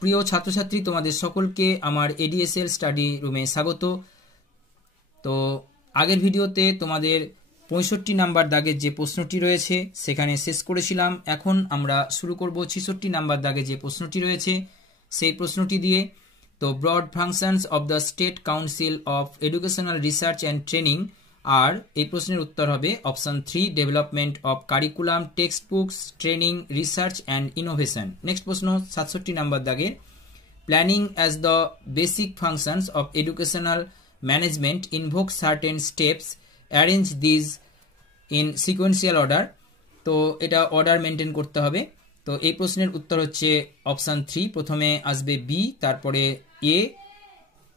প্রিয় ছাত্রছাত্রী, তোমাদের সকলকে আমার এডিএসএল স্টাডি রুমে স্বাগত। তো আগের ভিডিওতে তোমাদের 65 নাম্বার দাগের যে প্রশ্নটি রয়েছে সেখানে শেষ করেছিলাম। এখন আমরা শুরু করব 66 নাম্বার দাগে যে প্রশ্নটি রয়েছে সেই প্রশ্নটি দিয়ে। তো broad functions of the state council of educational research and training আর এই প্রশ্নের উত্তর হবে option 3, development of curriculum, text books, training, research and innovation. Next প্রশ্ন 67 নাম্বার দাগের, planning as the basic functions of educational management invoke certain steps, arrange these in sequential order. তো এটা order maintain করতে হবে। তো এই প্রশ্নের উত্তর হচ্ছে অপশান 3, প্রথমে আসবে বি, তারপরে এ,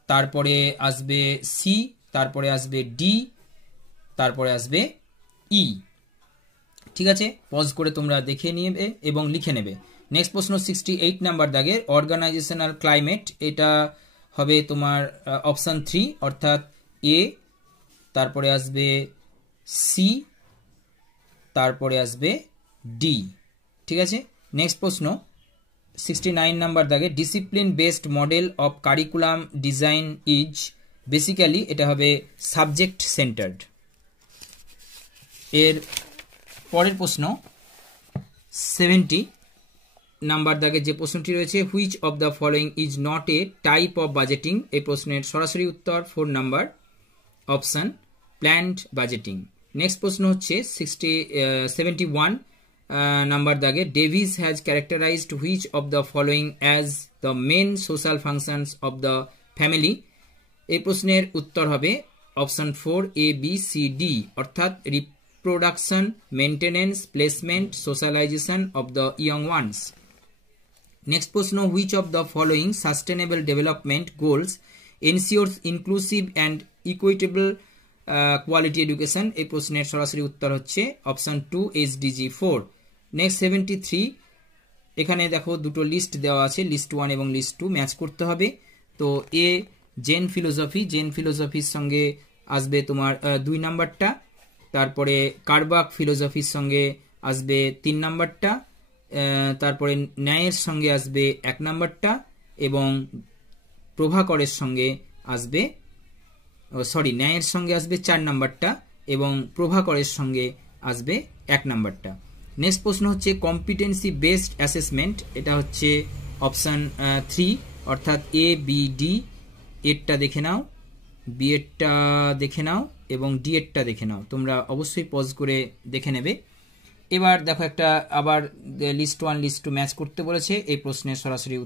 তারপরে আসবে সি, তারপরে আসবে ডি, তারপরে আসবে ই। ঠিক আছে, পজ করে তোমরা দেখে নেবে এবং লিখে নেবে। নেক্সট প্রশ্ন 68 নাম্বার দাগের, অর্গানাইজেশনাল ক্লাইমেট, এটা হবে তোমার অপশান 3 অর্থাৎ এ, তারপরে আসবে সি, তারপরে আসবে ডি। ঠিক আছে, নেক্সট প্রশ্ন 69 নাম্বার দাগে, discipline based model of curriculum design is, basically এটা হবে সাবজেক্ট সেন্টার্ড। এর পরের প্রশ্ন 70 নাম্বার দাগে যে প্রশ্নটি রয়েছে, which of the following is not a type of budgeting. এই প্রশ্নের সরাসরি উত্তর 4 number option, planned budgeting. Next প্রশ্ন হচ্ছে 71 নাম্বার দাগে, Davis has characterized which of the following as the main social functions of the family. এই প্রশ্নের উত্তর হবে option 4, A, B, C, D, অর্থাৎ reproduction, maintenance, placement, socialization of the young ones. Next প্রশ্ন, which of the following sustainable development goals ensures inclusive and equitable quality education. এই প্রশ্নের সরাসরি উত্তর হচ্ছে অপশন 2, SDG 4। নেক্সট 73, এখানে দেখো দুটো লিস্ট দেওয়া আছে, লিস্ট 1 এবং লিস্ট 2 ম্যাচ করতে হবে। তো এ, জেন ফিলোসফি, জেন ফিলোসফির সঙ্গে আসবে তোমার 2 নাম্বারটা, তারপরে কারবাক ফিলোসফির সঙ্গে আসবে 3 নাম্বারটা, তারপরে ন্যায়ের সঙ্গে আসবে 1 নাম্বারটা এবং প্রভাকরের সঙ্গে আসবে, ন্যায়ের সঙ্গে আসবে 4 নাম্বারটা এবং প্রভাকরের সঙ্গে আসবে 1 নাম্বারটা। নেক্সট প্রশ্ন হচ্ছে কম্পিটেন্সি বেসড অ্যাসেসমেন্ট, এটা হচ্ছে অপশান 3 অর্থাৎ এ, বি, ডি। এরটা দেখে নাও, বি এরটা দেখে নাও এবং ডি এরটা দেখে নাও। তোমরা অবশ্যই পজ করে দেখে নেবে। এবার দেখো একটা আবার লিস্ট 1 লিস্ট 2 ম্যাচ করতে বলেছে, এই প্রশ্নের সরাসরি